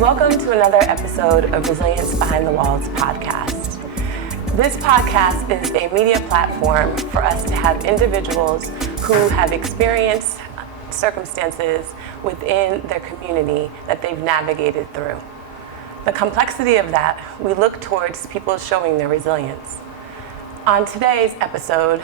Welcome to another episode of Resilience Behind the Walls podcast. This podcast is a media platform for us to have individuals who have experienced circumstances within their community that they've navigated through. The complexity of that, we look towards people showing their resilience. On today's episode,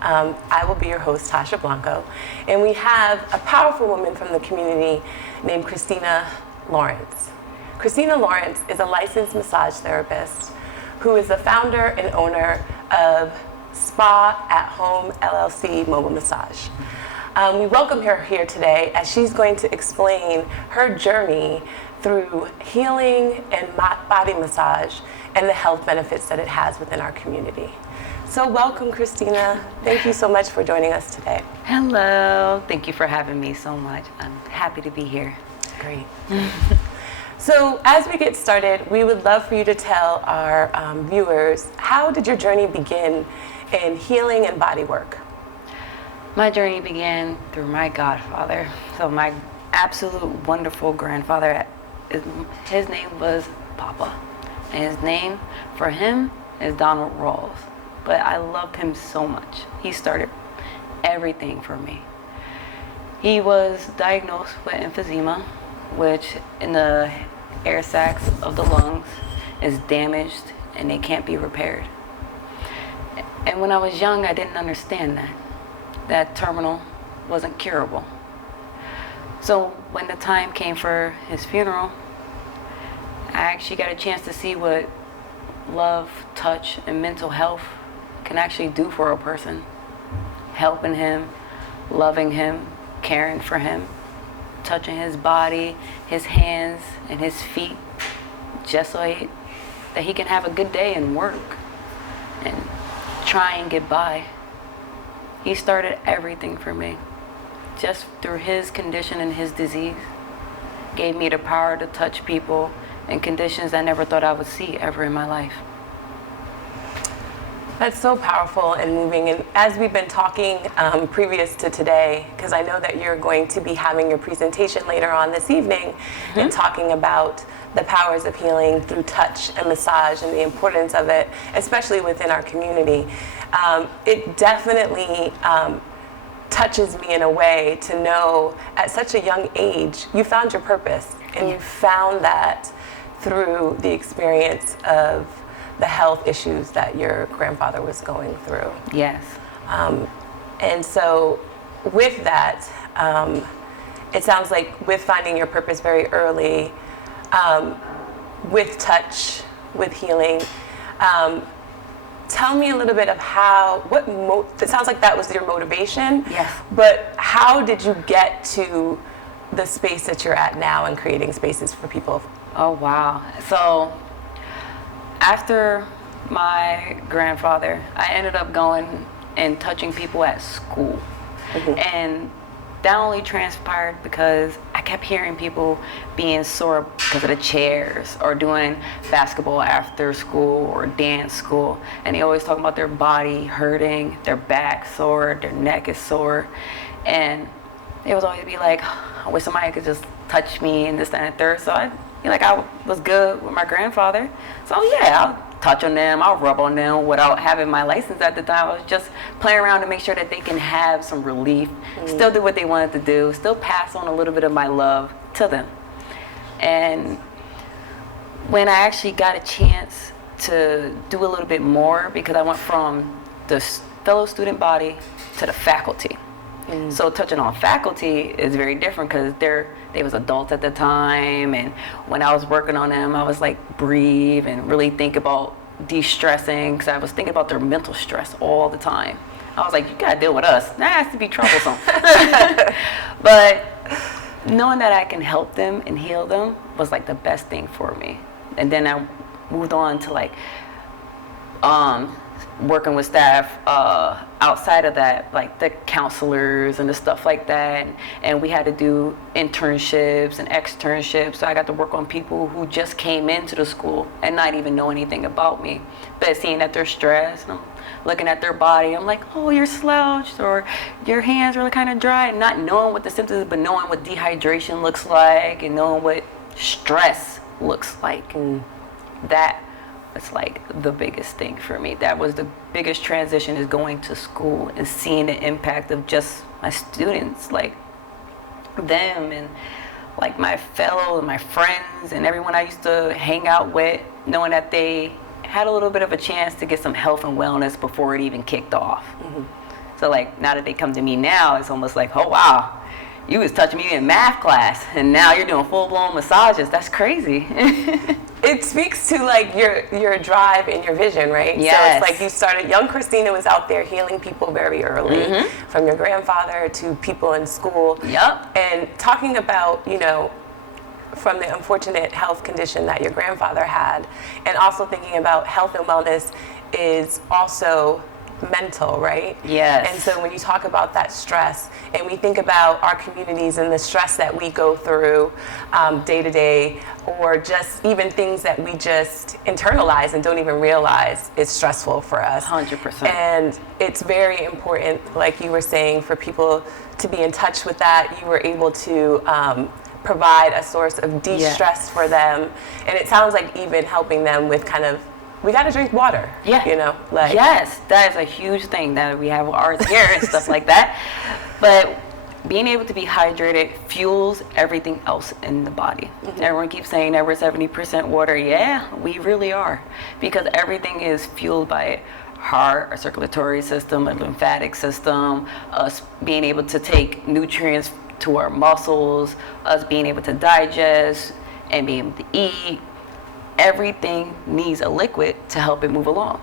I will be your host, Tasha Blanco, and we have a powerful woman from the community named KRISTINA Lawrence. KRISTINA Lawrence is a licensed massage therapist who is the founder and owner of Spa at Home LLC Mobile Massage. We welcome her here today as she's going to explain her journey through healing and body massage and the health benefits that it has within our community. So welcome, KRISTINA. Thank you so much for joining us today. Hello. Thank you for having me so much. I'm happy to be here. Great. So as we get started, we would love for you to tell our viewers, how did your journey begin in healing and body work? My journey began through my godfather. So my absolute wonderful grandfather, his name was Papa. And his name for him is Donald Rawls. But I loved him so much. He started everything for me. He was diagnosed with emphysema, which in the air sacs of the lungs is damaged and they can't be repaired. And when I was young, I didn't understand that terminal wasn't curable. So when the time came for his funeral, I actually got a chance to see what love, touch, and mental health can actually do for a person. Helping him, loving him, caring for him, touching his body, his hands, and his feet, just so that he can have a good day and work and try and get by. He started everything for me. Just through his condition and his disease, gave me the power to touch people in conditions I never thought I would see ever in my life. That's so powerful and moving. And as we've been talking previous to today, because I know that you're going to be having your presentation later on this evening and talking about the powers of healing through touch and massage and the importance of it, especially within our community. It definitely touches me in a way to know at such a young age, you found your purpose, and you found that through the experience of the health issues that your grandfather was going through. Yes. And so with that, it sounds like with finding your purpose very early, with touch, with healing, tell me a little bit of it sounds like that was your motivation. Yes. But how did you get to the space that you're at now and creating spaces for people? Oh, wow. So after my grandfather, I ended up going and touching people at school. And that only transpired because I kept hearing people being sore because of the chairs or doing basketball after school or dance school. And they always talk about their body hurting, their back sore, their neck is sore. And they would always be like, I wish somebody could just touch me and this, that, and the third. So I was good with my grandfather. So yeah, I'll touch on them, I'll rub on them without having my license at the time. I was just playing around to make sure that they can have some relief, still do what they wanted to do, still pass on a little bit of my love to them. And when I actually got a chance to do a little bit more, because I went from the fellow student body to the faculty. So touching on faculty is very different because they was adults at the time, and when I was working on them, I was like breathe and really think about de-stressing, because I was thinking about their mental stress all the time. I was like, you gotta deal with us. That has to be troublesome. But knowing that I can help them and heal them was like the best thing for me. And then I moved on to like working with staff outside of that, like the counselors and the stuff like that. And we had to do internships and externships. So I got to work on people who just came into the school and not even know anything about me. But seeing that they're stressed, and I'm looking at their body, I'm like, oh, you're slouched, or your hands are kind of dry, and not knowing what the symptoms, but knowing what dehydration looks like and knowing what stress looks like. That was like the biggest thing for me. That was the biggest transition, is going to school and seeing the impact of just my students, like them and like my my friends and everyone I used to hang out with, knowing that they had a little bit of a chance to get some health and wellness before it even kicked off. So like now that they come to me now, it's almost like, oh wow, you was touching me in math class and now you're doing full-blown massages. That's crazy. It speaks to like your drive and your vision, right? Yes. So it's like you started, young Christina was out there healing people very early, from your grandfather to people in school. Yep. And talking about, you know, from the unfortunate health condition that your grandfather had, and also thinking about health and wellness is also mental, right? Yes. And so when you talk about that stress, and we think about our communities and the stress that we go through day to day, or just even things that we just internalize and don't even realize is stressful for us. 100%. And it's very important, like you were saying, for people to be in touch with that. You were able to provide a source of de-stress for them. And it sounds like even helping them with kind of, we got to drink water. Yeah. You know, like. Yes, that is a huge thing that we have ours here and stuff like that. But being able to be hydrated fuels everything else in the body. Everyone keeps saying that we're 70% water. Yeah, we really are. Because everything is fueled by heart, our circulatory system, our lymphatic system, us being able to take nutrients to our muscles, us being able to digest and being able to eat. Everything needs a liquid to help it move along.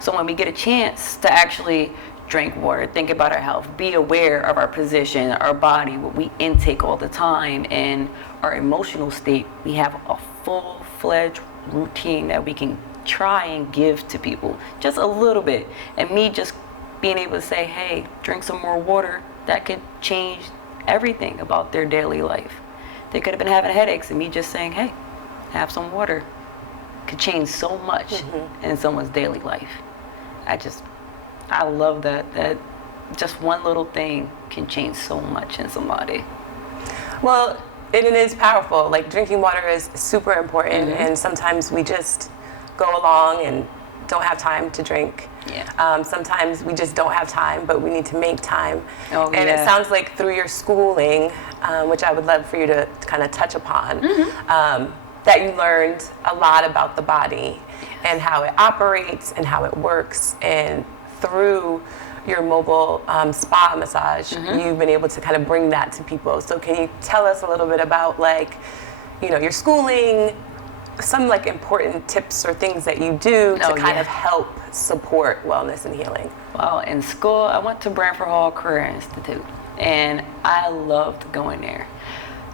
So when we get a chance to actually drink water, think about our health, be aware of our position, our body, what we intake all the time, and our emotional state, we have a full-fledged routine that we can try and give to people, just a little bit. And me just being able to say, hey, drink some more water, that could change everything about their daily life. They could have been having headaches, and me just saying, hey, have some water, could change so much in someone's daily life. I love that just one little thing can change so much in somebody. Well, it is powerful. Like, drinking water is super important, and sometimes we just go along and don't have time to drink. Yeah. Sometimes we just don't have time, but we need to make time. Oh, and yeah. it sounds like through your schooling, which I would love for you to kind of touch upon, that you learned a lot about the body and how it operates and how it works. And through your mobile spa massage, you've been able to kind of bring that to people. So can you tell us a little bit about, like, you know, your schooling, some like important tips or things that you do to kind of help support wellness and healing? Well, in school, I went to Branford Hall Career Institute, and I loved going there.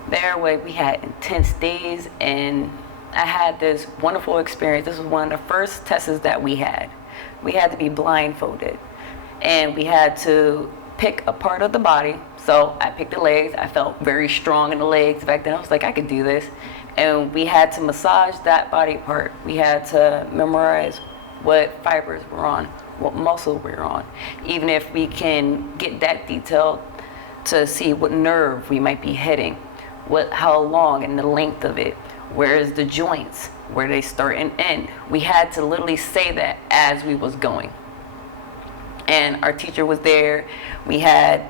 There, we had intense days, and I had this wonderful experience. This was one of the first tests that we had. We had to be blindfolded, and we had to pick a part of the body. So I picked the legs. I felt very strong in the legs back then. I was like, I could do this. And we had to massage that body part. We had to memorize what fibers we're on, what muscle we're on, even if we can get that detailed to see what nerve we might be hitting, how long and the length of it, where is the joints, where they start and end. We had to literally say that as we was going. And our teacher was there. We had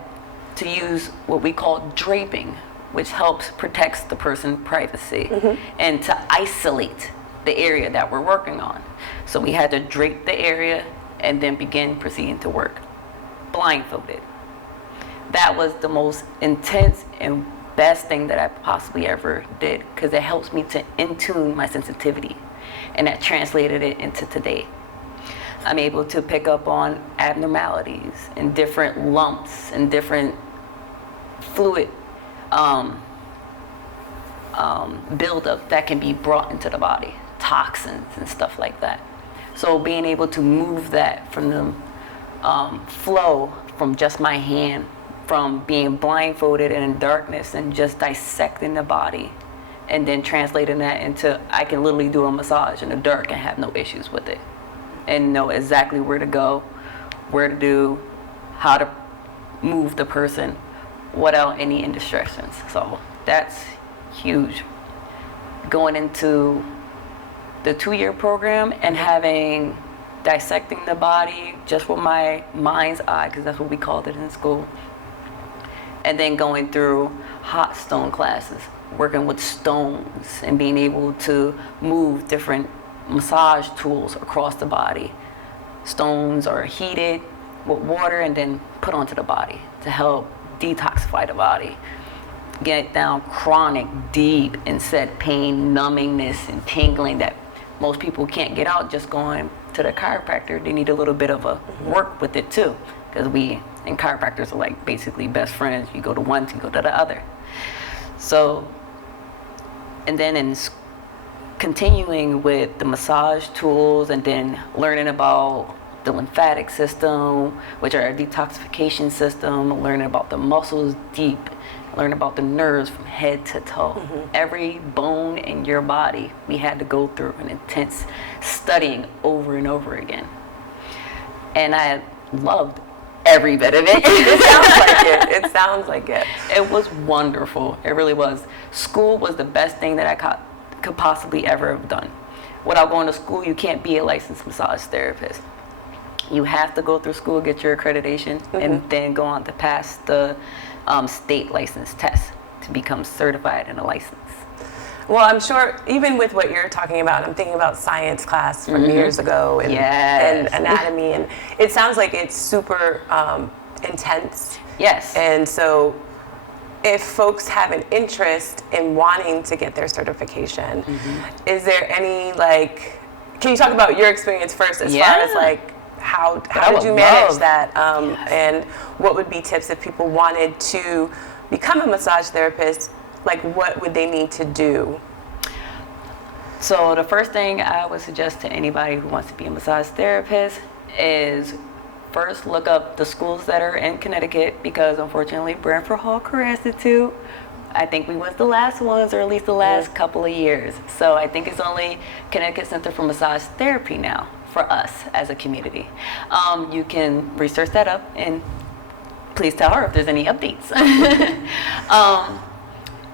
to use what we call draping, which helps protects the person's privacy, and to isolate the area that we're working on. So we had to drape the area and then proceeding to work, blindfolded. That was the most intense and best thing that I possibly ever did, because it helps me to in-tune my sensitivity, and that translated it into today. I'm able to pick up on abnormalities and different lumps and different fluid buildup that can be brought into the body, toxins and stuff like that. So being able to move that from the flow from just my hand, from being blindfolded and in darkness and just dissecting the body, and then translating that into, I can literally do a massage in the dark and have no issues with it, and know exactly where to go, where to do, how to move the person without any indiscretions. So that's huge. going into the 2-year program and dissecting the body just with my mind's eye, because that's what we called it in school. And then going through hot stone classes, working with stones and being able to move different massage tools across the body. Stones are heated with water and then put onto the body to help detoxify the body. Get down chronic, deep, and set pain, numbingness, and tingling that most people can't get out just going to the chiropractor. They need a little bit of a work with it too, because we and chiropractors are like basically best friends. You go to one, you go to the other. So, and then continuing with the massage tools and then learning about the lymphatic system, which are a detoxification system, learning about the muscles deep, learn about the nerves from head to toe. Every bone in your body, we had to go through an intense studying over and over again. And I loved every bit of it. It sounds like it. It sounds like it. It was wonderful. It really was. School was the best thing that I could possibly ever have done. Without going to school, you can't be a licensed massage therapist. You have to go through school, get your accreditation, and then go on to pass the state license test to become certified in a license. Well, I'm sure even with what you're talking about, I'm thinking about science class from years ago and anatomy, and it sounds like it's super intense. Yes. And so if folks have an interest in wanting to get their certification, is there any, can you talk about your experience first as far as how did you manage that? And what would be tips if people wanted to become a massage therapist? What would they need to do? So the first thing I would suggest to anybody who wants to be a massage therapist is first look up the schools that are in Connecticut, because unfortunately Branford Hall Career Institute, I think we was the last ones, or at least the last couple of years. So I think it's only Connecticut Center for Massage Therapy now for us as a community. You can research that up and please tell her if there's any updates.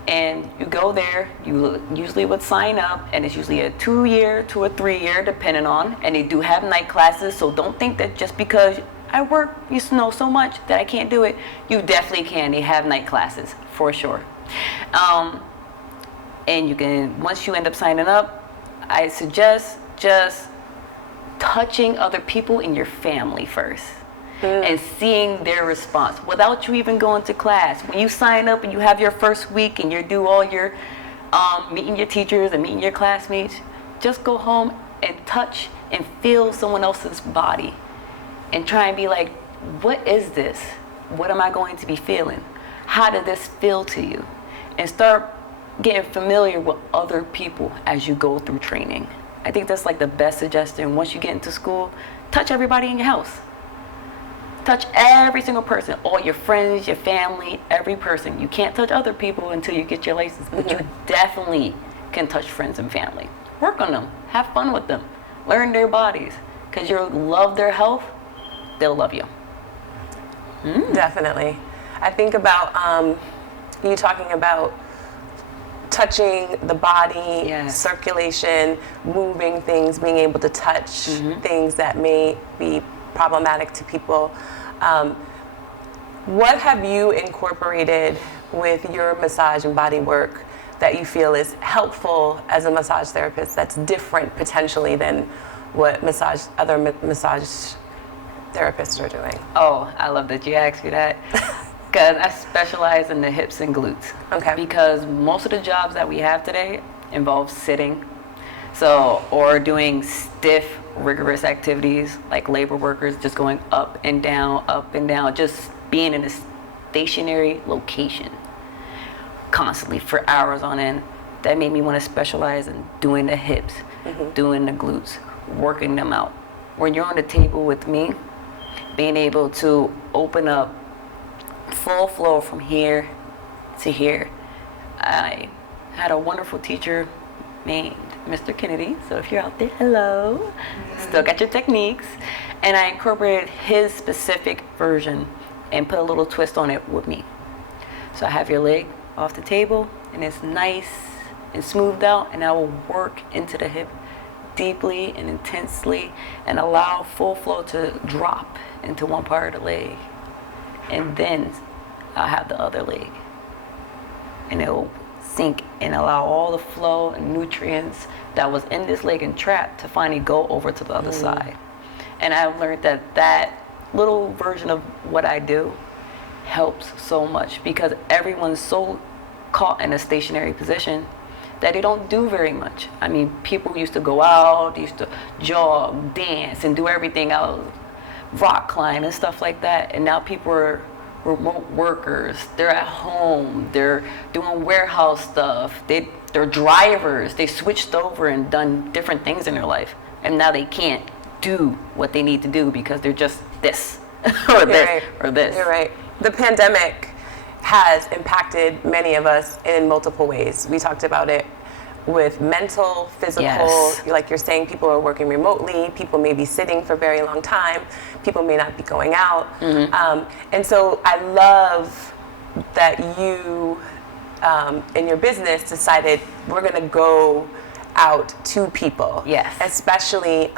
And you go there, you usually would sign up, and it's usually a 2-year to a 3-year depending on, and they do have night classes, so don't think that just because I work so much that I can't do it. You definitely can. They have night classes for sure. And you can, once you end up signing up, I suggest just touching other people in your family first and seeing their response without you even going to class. When you sign up and you have your first week and you do all your meeting your teachers and meeting your classmates, just go home and touch and feel someone else's body and try and be like, what is this? What am I going to be feeling? How did this feel to you? And start getting familiar with other people as you go through training. I think that's the best suggestion. Once you get into school, touch everybody in your house. Touch every single person, all your friends, your family, every person. You can't touch other people until you get your license, but you definitely can touch friends and family. Work on them, have fun with them, learn their bodies, because you love their health, they'll love you. Definitely. I think about you talking about touching the body, circulation, moving things, being able to touch things that may be problematic to people. What have you incorporated with your massage and body work that you feel is helpful as a massage therapist that's different potentially than what other massage therapists are doing? Oh, I love that you asked me that. Because I specialize in the hips and glutes. Okay. Because most of the jobs that we have today involve sitting, or doing stiff, rigorous activities like labor workers, just going up and down, just being in a stationary location constantly for hours on end. That made me want to specialize in doing the hips, doing the glutes, working them out. When you're on the table with me, being able to open up full flow from here to here. I had a wonderful teacher named Mr. Kennedy, so if you're out there, hello. Still got your techniques. And I incorporated his specific version and put a little twist on it with me. So I have your leg off the table, and it's nice and smoothed out, and I will work into the hip deeply and intensely and allow full flow to drop into one part of the leg. And then I'll have the other leg. And it'll sink and allow all the flow and nutrients that was in this leg and trapped to finally go over to the other side. And I've learned that little version of what I do helps so much, because everyone's so caught in a stationary position that they don't do very much. I mean, people used to go out, they used to jog, dance, and do everything else, rock climb and stuff like that. And now people are remote workers. They're at home. They're doing warehouse stuff. They're drivers. They switched over and done different things in their life. And now they can't do what they need to do because they're just this or this or this. You're right. The pandemic has impacted many of us in multiple ways. We talked about it with mental, physical, Yes. like you're saying, people are working remotely, people may be sitting for a very long time, people may not be going out. And so I love that you, in your business, decided we're gonna go out to people. Yes. Especially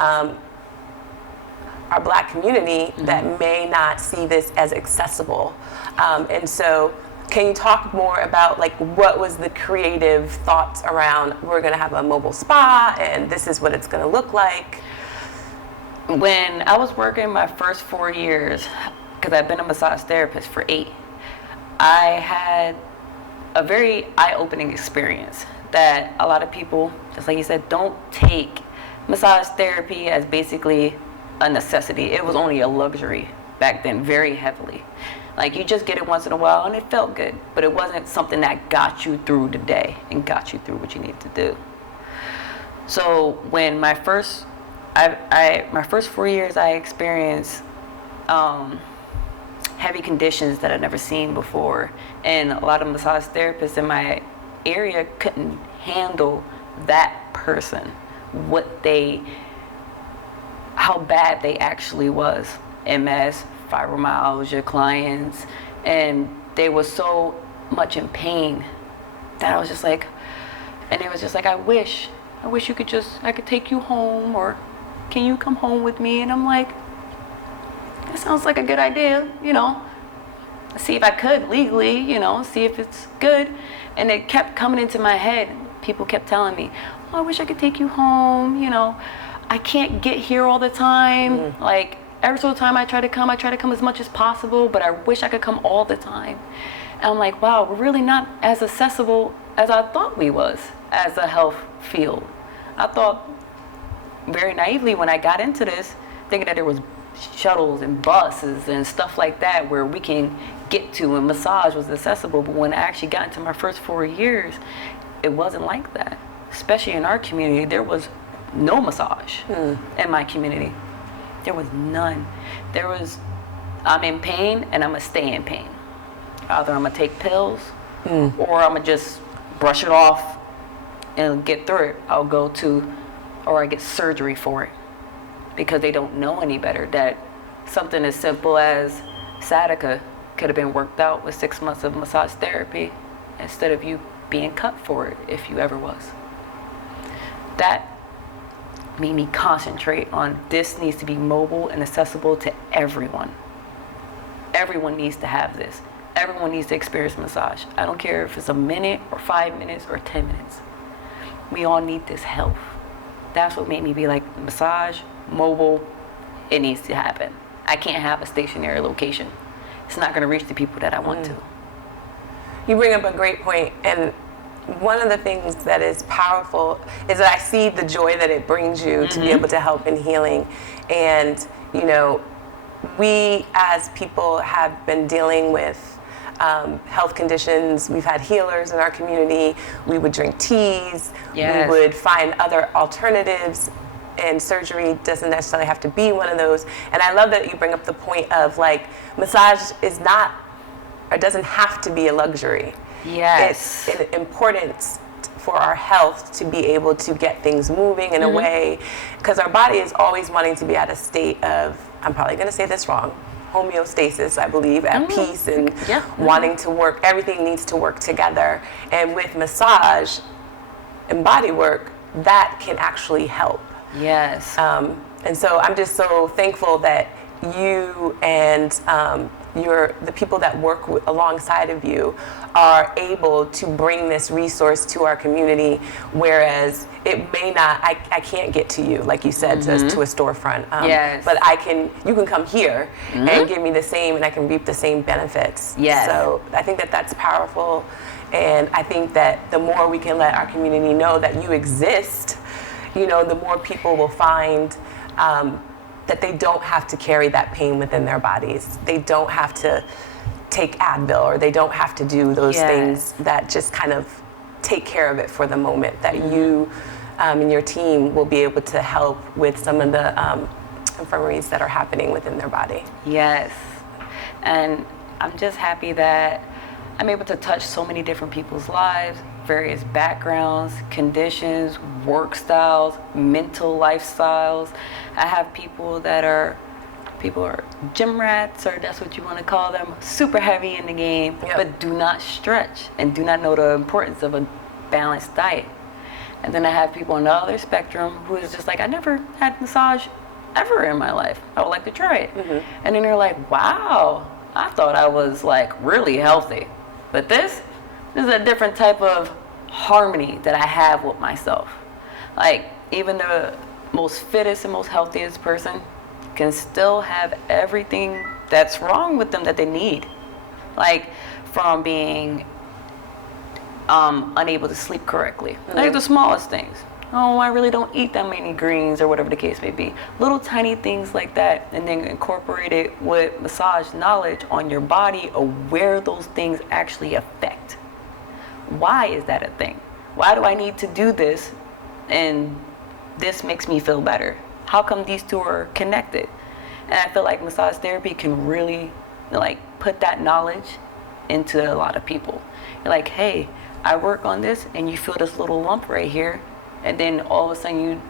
our Black community that may not see this as accessible. And so can you talk more about like what was the creative thoughts around we're gonna have a mobile spa and this is what it's gonna look like? When I was working my first 4 years, because I've been a massage therapist for 8, I had a very eye-opening experience that a lot of people, just like you said, don't take massage therapy as basically a necessity. It was only a luxury back then, very heavily. Like, you just get it once in a while and it felt good, but it wasn't something that got you through the day and got you through what you needed to do. So when my first 4 years, I experienced heavy conditions that I'd never seen before, and a lot of massage therapists in my area couldn't handle that person, how bad they actually was. MS, fibromyalgia clients, and they were so much in pain that I was just like, and it was just like, I wish you could I could take you home, or can you come home with me? And I'm like, that sounds like a good idea, see if I could legally, see if it's good. And it kept coming into my head. People kept telling me, oh, I wish I could take you home, I can't get here all the time. Like, every single time I try to come as much as possible, but I wish I could come all the time. And I'm like, wow, we're really not as accessible as I thought we was as a health field. I thought very naively when I got into this, thinking that there was shuttles and buses and stuff like that where we can get to, and massage was accessible. But when I actually got into my first 4 years, it wasn't like that. Especially in our community, there was no massage in my community. There was none. There was, I'm in pain and I'm gonna stay in pain. Either I'm gonna take pills or I'm gonna just brush it off and get through it. Or I get surgery for it, because they don't know any better that something as simple as sciatica could have been worked out with 6 months of massage therapy instead of you being cut for it, if you ever was. That made me concentrate on this needs to be mobile and accessible to everyone. Everyone needs to have this. Everyone needs to experience massage. I don't care if it's a minute or 5 minutes or 10 minutes. We all need this help. That's what made me be like, massage, mobile, it needs to happen. I can't have a stationary location. It's not going to reach the people that I want to. You bring up a great point, and one of the things that is powerful is that I see the joy that it brings you to be able to help in healing. And, we as people have been dealing with health conditions. We've had healers in our community. We would drink teas. Yes. We would find other alternatives, and surgery doesn't necessarily have to be one of those. And I love that you bring up the point of like, massage is not, or doesn't have to be a luxury. Yes. It's an importance for our health to be able to get things moving in a way, because our body is always wanting to be at a state of, I'm probably going to say this wrong, homeostasis, I believe, at peace and wanting to work. Everything needs to work together. And with massage, and body work, that can actually help. Yes. And so I'm just so thankful that you and the people that work alongside of you are able to bring this resource to our community, whereas it may not, I can't get to you, like you said, to a storefront. Yes. But you can come here and give me the same, and I can reap the same benefits. Yes. So I think that that's powerful. And I think that the more we can let our community know that you exist, the more people will find that they don't have to carry that pain within their bodies. They don't have to take Advil, or they don't have to do those things that just kind of take care of it for the moment, that you and your team will be able to help with some of the infirmaries that are happening within their body. Yes. And I'm just happy that I'm able to touch so many different people's lives, various backgrounds, conditions, work styles, mental lifestyles. I have people are gym rats, or that's what you want to call them, super heavy in the game, but do not stretch and do not know the importance of a balanced diet. And then I have people on the other spectrum who is just like, I never had massage ever in my life. I would like to try it. And then they're like, wow, I thought I was like really healthy. But this is a different type of harmony that I have with myself. Like, even the most fittest and most healthiest person can still have everything that's wrong with them that they need. Like, from being unable to sleep correctly. Like the smallest things. Oh, I really don't eat that many greens, or whatever the case may be. Little tiny things like that, and then incorporate it with massage knowledge on your body of where those things actually affect. Why is that a thing? Why do I need to do this, and this makes me feel better? How come these two are connected? And I feel like massage therapy can really put that knowledge into a lot of people. You're like, hey, I work on this, and you feel this little lump right here, and then all of a sudden you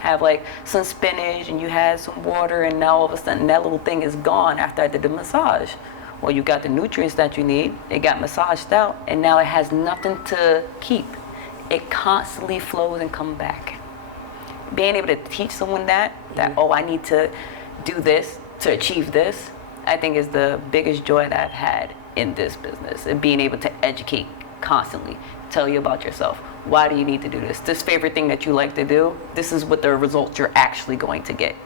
have like some spinach and you had some water, and now all of a sudden that little thing is gone after I did the massage. Well, you got the nutrients that you need, it got massaged out, and now it has nothing to keep. It constantly flows and comes back. Being able to teach someone that oh, I need to do this to achieve this, I think is the biggest joy that I've had in this business, and being able to educate constantly, tell you about yourself. Why do you need to do this? This favorite thing that you like to do, this is what the results you're actually going to get.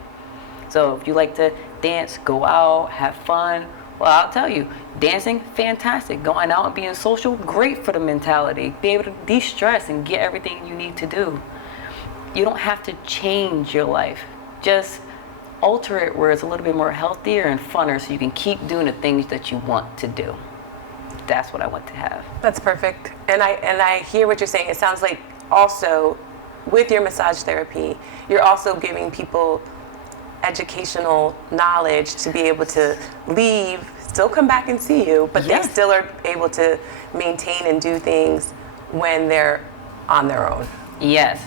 So if you like to dance, go out, have fun, well, I'll tell you, dancing, fantastic. Going out and being social, great for the mentality. Be able to de-stress and get everything you need to do. You don't have to change your life. Just alter it where it's a little bit more healthier and funner, so you can keep doing the things that you want to do. That's what I want to have. That's perfect. And I hear what you're saying. It sounds like also with your massage therapy, you're also giving people educational knowledge to be able to leave, still come back and see you, but they still are able to maintain and do things when they're on their own. Yes.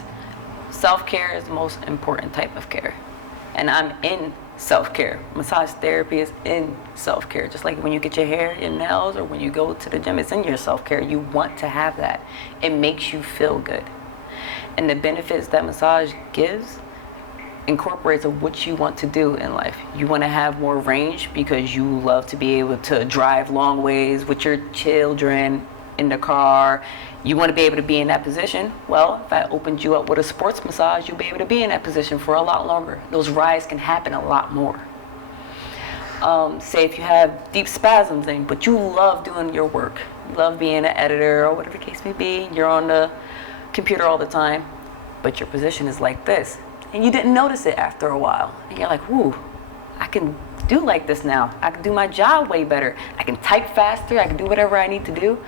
Self-care is the most important type of care. And I'm in self-care. Massage therapy is in self-care. Just like when you get your hair, your nails, or when you go to the gym, it's in your self-care. You want to have that. It makes you feel good. And the benefits that massage gives incorporates of what you want to do in life. You want to have more range because you love to be able to drive long ways with your children in the car. You want to be able to be in that position. Well, if I opened you up with a sports massage, you'll be able to be in that position for a lot longer. Those rides can happen a lot more. Say if you have deep spasms, but you love doing your work, you love being an editor or whatever the case may be, you're on the computer all the time, but your position is like this, and you didn't notice it after a while, and you're like, whoo, I can do like this now. I can do my job way better. I can type faster. I can do whatever I need to do.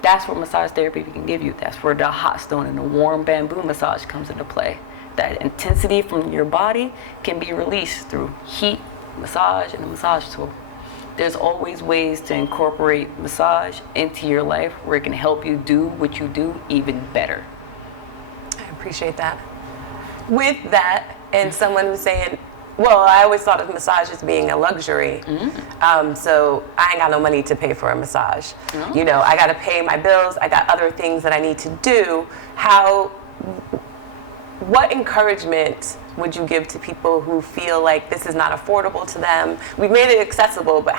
That's what massage therapy can give you. That's where the hot stone and the warm bamboo massage comes into play. That intensity from your body can be released through heat, massage, and a massage tool. There's always ways to incorporate massage into your life where it can help you do what you do even better. I appreciate that. With that, and someone who's saying, Well, I always thought of massage as being a luxury. So I ain't got no money to pay for a massage. You know, I got to pay my bills. I got other things that I need to do. What encouragement would you give to people who feel like this is not affordable to them? We've made it accessible, but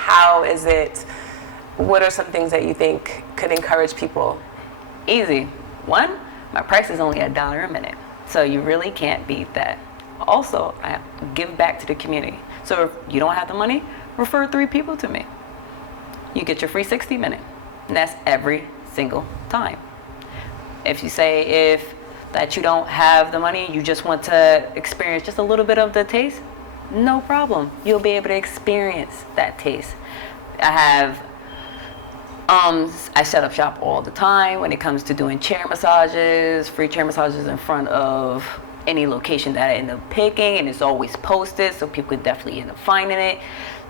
what are some things that you think could encourage people? Easy. One, my price is only $1 a minute. So you really can't beat that. Also, I give back to the community. So if you don't have the money, refer 3 people to me. You get your free 60-minute. And that's every single time. If you say that you don't have the money, you just want to experience just a little bit of the taste, no problem. You'll be able to experience that taste. I set up shop all the time when it comes to doing chair massages, free chair massages in front of any location that I end up picking, and it's always posted, so people could definitely end up finding it.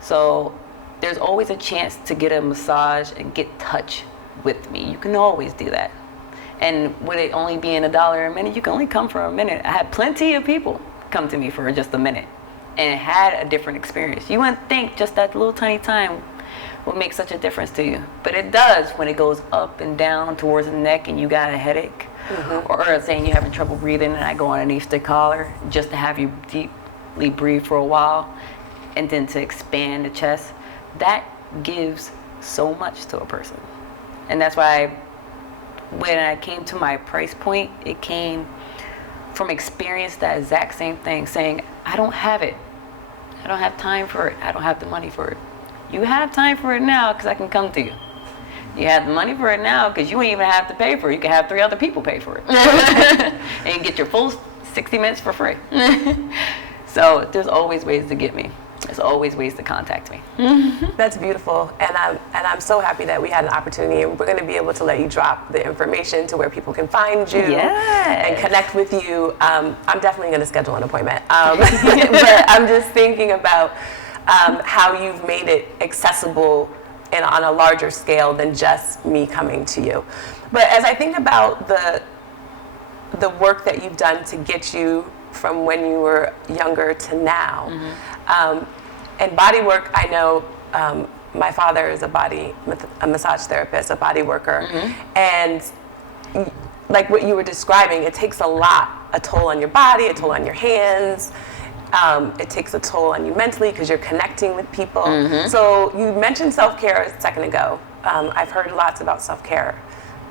So there's always a chance to get a massage and get touch with me. You can always do that. And with it only being $1 a minute, you can only come for a minute. I had plenty of people come to me for just a minute and had a different experience. You wouldn't think just that little tiny time will make such a difference to you, but it does when it goes up and down towards the neck and you got a headache, or saying you're having trouble breathing and I go underneath the collar just to have you deeply breathe for a while and then to expand the chest. That gives so much to a person. And that's why when I came to my price point, it came from experience, that exact same thing, saying, I don't have it. I don't have time for it. I don't have the money for it. You have time for it now because I can come to you. You have the money for it now because you ain't even have to pay for it. You can have 3 other people pay for it. And you get your full 60 minutes for free. So there's always ways to get me. There's always ways to contact me. That's beautiful, and I'm so happy that we had an opportunity, and we're going to be able to let you drop the information to where people can find you and connect with you. I'm definitely going to schedule an appointment, but I'm just thinking about how you've made it accessible and on a larger scale than just me coming to you. But as I think about the work that you've done to get you from when you were younger to now. And body work, I know my father is a massage therapist, a body worker. And like what you were describing, it takes a toll on your body, a toll on your hands. It takes a toll on you mentally because you're connecting with people. So you mentioned self-care a second ago. I've heard lots about self-care,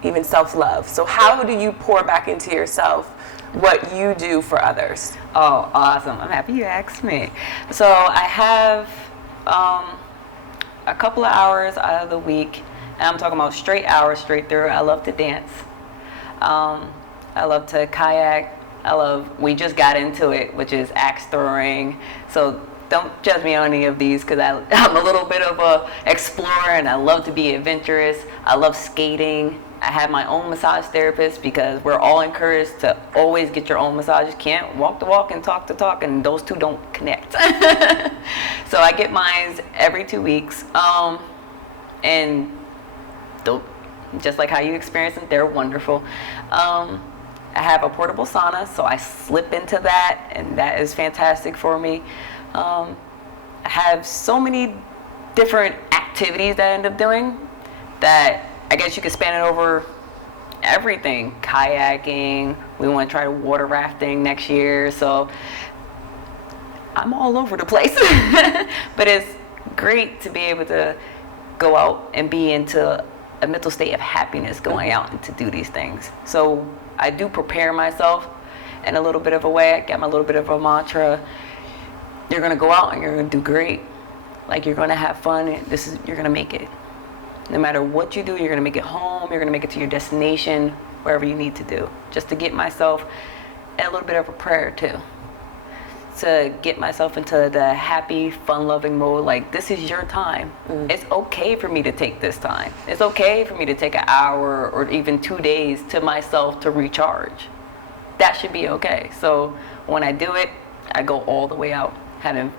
even self-love. So how do you pour back into yourself what you do for others? Oh, awesome. I'm happy you asked me. So I have a couple of hours out of the week, and I'm talking about straight hours straight through. I love to dance. I love to kayak. We just got into it, which is axe throwing. So don't judge me on any of these because I'm a little bit of a explorer and I love to be adventurous. I love skating. I have my own massage therapist because we're all encouraged to always get your own massage. You can't walk the walk and talk the talk, and those two don't connect. So I get mine every 2 weeks. And just like how you experience it, they're wonderful. I have a portable sauna, so I slip into that, and that is fantastic for me. I have so many different activities that I end up doing that I guess you could span it over everything. Kayaking, we want to try water rafting next year, so I'm all over the place. But it's great to be able to go out and be into a mental state of happiness going out and to do these things. So I do prepare myself in a little bit of a way. I got my little bit of a mantra. You're going to go out and you're going to do great. Like, you're going to have fun. You're going to make it. No matter what you do, you're going to make it home. You're going to make it to your destination, wherever you need to do. Just to get myself in a little bit of a prayer too. To get myself into the happy, fun-loving mode. Like, this is your time. It's okay for me to take this time. It's okay for me to take an hour or even 2 days to myself to recharge. That should be okay. So when I do it, I go all the way out, having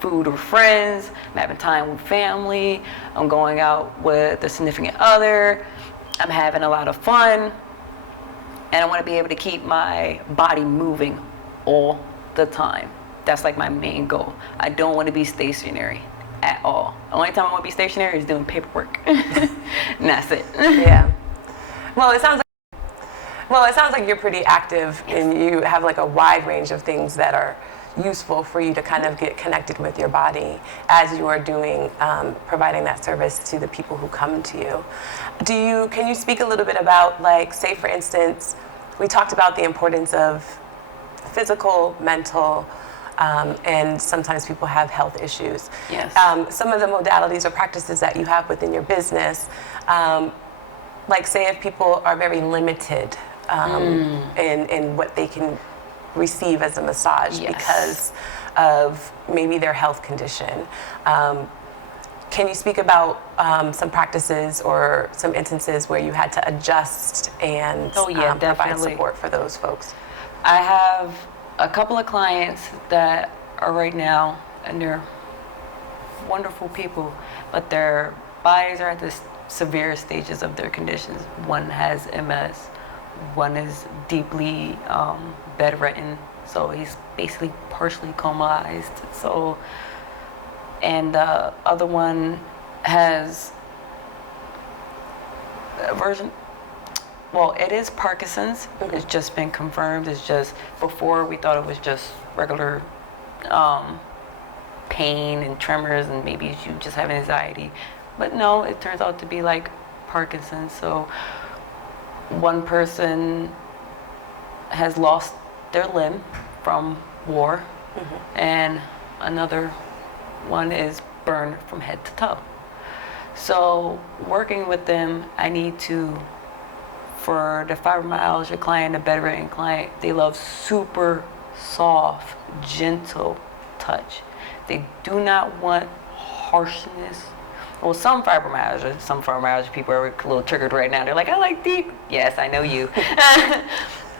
food with friends, I'm having time with family, I'm going out with a significant other, I'm having a lot of fun, and I want to be able to keep my body moving all the time. That's like my main goal. I don't want to be stationary at all. The only time I want to be stationary is doing paperwork. And that's it. Yeah. Well, it sounds like you're pretty active, and you have like a wide range of things that are useful for you to kind of get connected with your body as you are doing, providing that service to the people who come to you. Can you speak a little bit about, like, say for instance, we talked about the importance of physical, mental, and sometimes people have health issues. Yes. Some of the modalities or practices that you have within your business, like say if people are very limited in what they can receive as a massage because of maybe their health condition. Can you speak about some practices or some instances where you had to adjust and provide support for those folks? I have a couple of clients that are right now, and they're wonderful people, but their bodies are at the severe stages of their conditions. One has MS, one is deeply bedridden, so he's basically partially comatized. So, and the other one has a version. Well, it is Parkinson's. It's just been confirmed. It's just, before we thought it was just regular pain and tremors, and maybe you just have anxiety. But no, it turns out to be like Parkinson's. So one person has lost their limb from war, and another one is burned from head to toe. So working with them, I need to, for the fibromyalgia client, the bedridden client, they love super soft, gentle touch. They do not want harshness. Well, some fibromyalgia people are a little triggered right now. They're like, I like deep. Yes, I know you.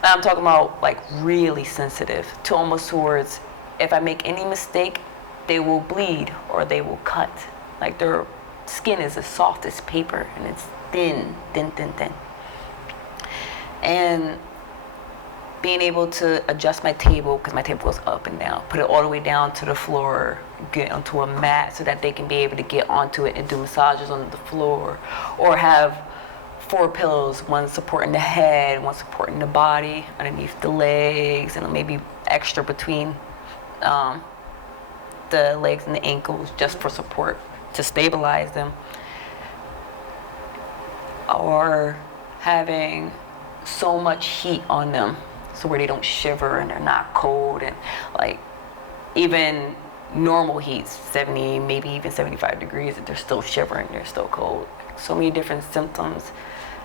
I'm talking about like really sensitive, to almost towards, if I make any mistake, they will bleed or they will cut. Like their skin is as soft as paper, and it's thin. And being able to adjust my table, because my table goes up and down, put it all the way down to the floor, get onto a mat so that they can be able to get onto it and do massages on the floor, or have 4 pillows, one supporting the head, one supporting the body, underneath the legs, and maybe extra between the legs and the ankles, just for support, to stabilize them. Or having so much heat on them, so where they don't shiver and they're not cold, and like even normal heat, 70, maybe even 75 degrees, and they're still shivering, they're still cold. So many different symptoms.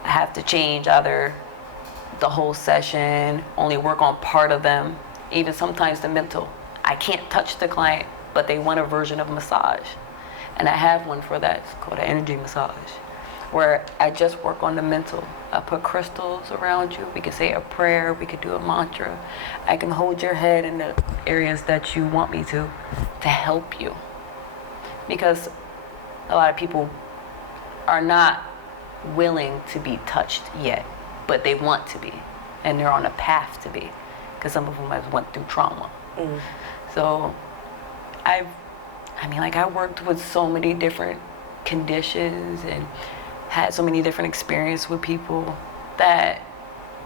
I have to change either the whole session, only work on part of them, even sometimes the mental. I can't touch the client, but they want a version of massage. And I have one for that. It's called an energy massage, where I just work on the mental. I put crystals around you. We can say a prayer. We could do a mantra. I can hold your head in the areas that you want me to help you. Because a lot of people are not willing to be touched yet, but they want to be. And they're on a path to be, because some of them have went through trauma. So I worked with so many different conditions and had so many different experiences with people that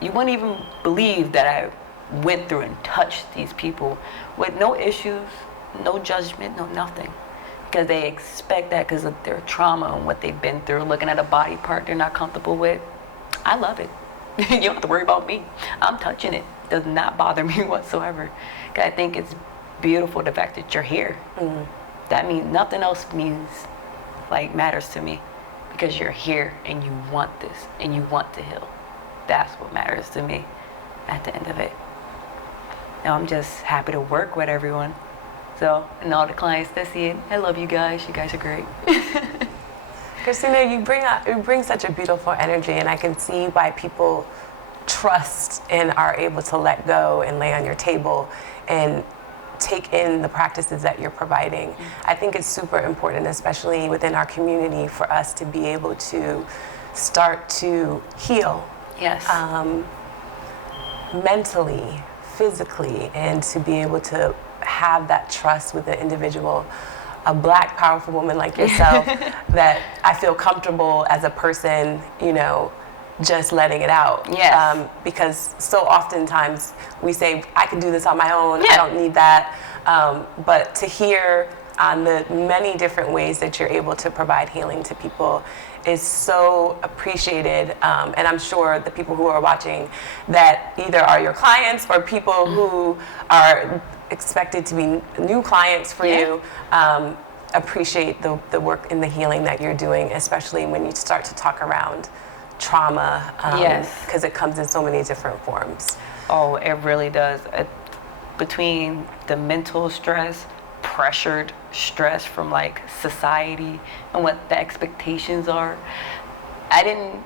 you wouldn't even believe that I went through and touched these people with no issues, no judgment, no nothing. Because they expect that because of their trauma and what they've been through, looking at a body part they're not comfortable with. I love it. You don't have to worry about me. I'm touching it. It does not bother me whatsoever. Because I think it's beautiful, the fact that you're here. That means nothing else matters to me, because you're here and you want this and you want to heal. That's what matters to me at the end of it. Now I'm just happy to work with everyone. So, and all the clients that see it, I love you guys. You guys are great. KRISTINA, you bring such a beautiful energy, and I can see why people trust and are able to let go and lay on your table and take in the practices that you're providing. I think it's super important, especially within our community, for us to be able to start to heal. Yes. Mentally, physically, and to be able to have that trust with the individual, a Black powerful woman like yourself, that I feel comfortable as a person, you know, just letting it out. Yes. Because so oftentimes we say, I can do this on my own, Yeah. I don't need that. But to hear on the many different ways that you're able to provide healing to people is so appreciated. And I'm sure the people who are watching that either are your clients or people who are expected to be new clients for you, appreciate the work and the healing that you're doing, especially when you start to talk around trauma, because it comes in so many different forms. Oh, it really does. Between the mental stress, pressured stress from like society and what the expectations are, I didn't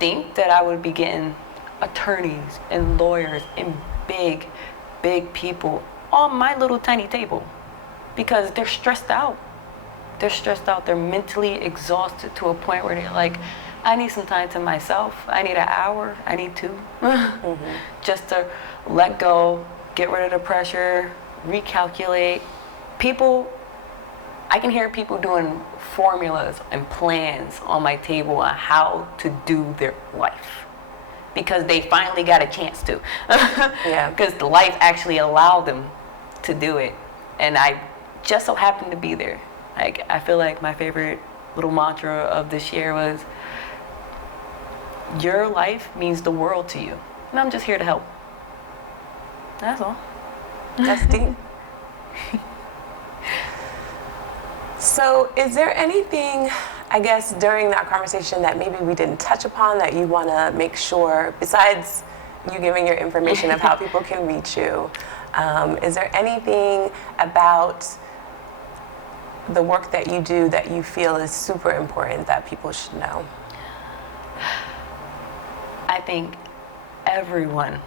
think that I would be getting attorneys and lawyers and big people on my little tiny table, because they're stressed out. They're mentally exhausted to a point where they're like, I need some time to myself. I need an hour. I need two. Just to let go, get rid of the pressure, recalculate. People, I can hear people doing formulas and plans on my table on how to do their life, because they finally got a chance to. Because the life actually allowed them to do it. And I just so happened to be there. Like, I feel like my favorite little mantra of this year was, your life means the world to you, and I'm just here to help. That's all. That's deep. So is there anything, I guess, during that conversation that maybe we didn't touch upon that you want to make sure, besides you giving your information of how people can reach you, is there anything about the work that you do that you feel is super important that people should know? I think everyone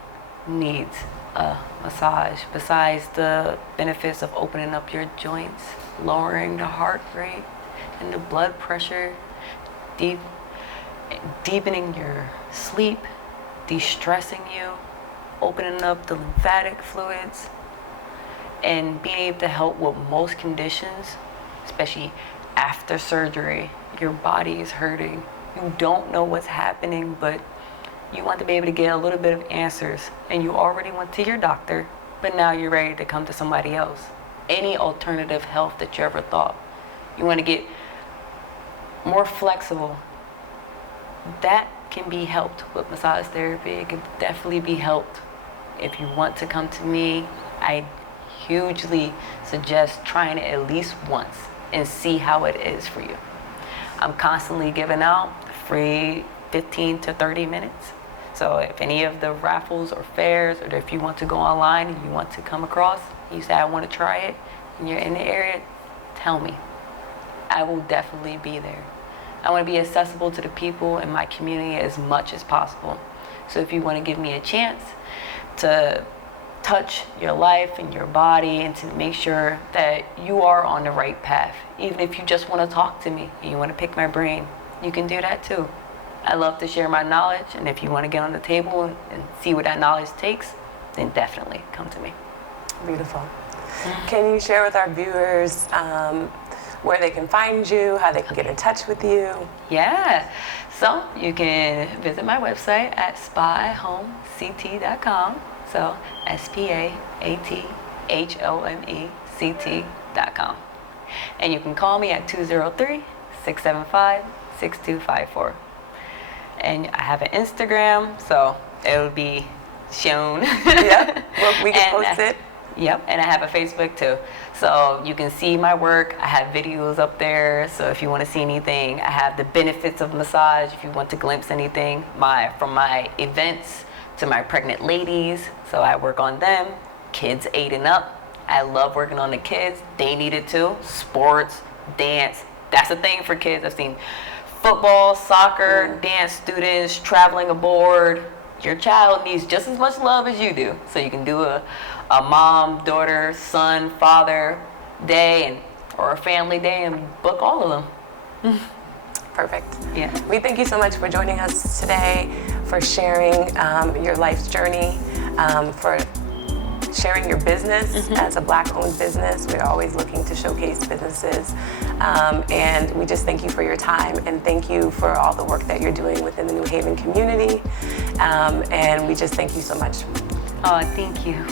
needs a massage. Besides the benefits of opening up your joints, lowering the heart rate and the blood pressure, deepening your sleep, de-stressing you, opening up the lymphatic fluids, and being able to help with most conditions, especially after surgery. Your body is hurting. You don't know what's happening, but you want to be able to get a little bit of answers, and you already went to your doctor, but now you're ready to come to somebody else. Any alternative health that you ever thought. You want to get more flexible. That can be helped with massage therapy. It can definitely be helped. If you want to come to me, I hugely suggest trying it at least once and see how it is for you. I'm constantly giving out free 15 to 30 minutes. So if any of the raffles or fairs, or if you want to go online and you want to come across, you say, I want to try it, and you're in the area, tell me. I will definitely be there. I want to be accessible to the people in my community as much as possible. So if you want to give me a chance to touch your life and your body and to make sure that you are on the right path, even if you just want to talk to me and you want to pick my brain, you can do that too. I love to share my knowledge, and if you want to get on the table and see where that knowledge takes, then definitely come to me. Beautiful. Can you share with our viewers where they can find you, how they can get in touch with you? Yeah, so you can visit my website at spahomect.com. So SPAATHOMECT.com. And you can call me at 203-675-6254. And I have an Instagram, so it will be shown. Yep, well, we can post it. Yep, and I have a Facebook too. So you can see my work. I have videos up there, so if you want to see anything, I have the benefits of massage if you want to glimpse anything. From my events to my pregnant ladies, so I work on them. Kids 8 and up. I love working on the kids. They need it too. Sports, dance, that's a thing for kids. I've seen football, soccer, dance students traveling aboard. Your child needs just as much love as you do. So you can do a mom, daughter, son, father day or a family day and book all of them. Perfect. Yeah. We thank you so much for joining us today, for sharing your life's journey, for sharing your business as a Black-owned business. We're always looking to showcase businesses. And we just thank you for your time, and thank you for all the work that you're doing within the New Haven community. And we just thank you so much. Oh, thank you.